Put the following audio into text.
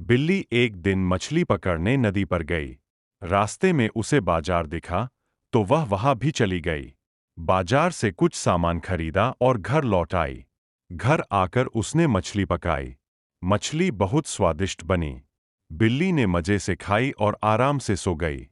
बिल्ली एक दिन मछली पकड़ने नदी पर गई। रास्ते में उसे बाजार दिखा, तो वह वहां भी चली गई। बाजार से कुछ सामान खरीदा और घर लौट आई। घर आकर उसने मछली पकाई। मछली बहुत स्वादिष्ट बनी। बिल्ली ने मजे से खाई और आराम से सो गई।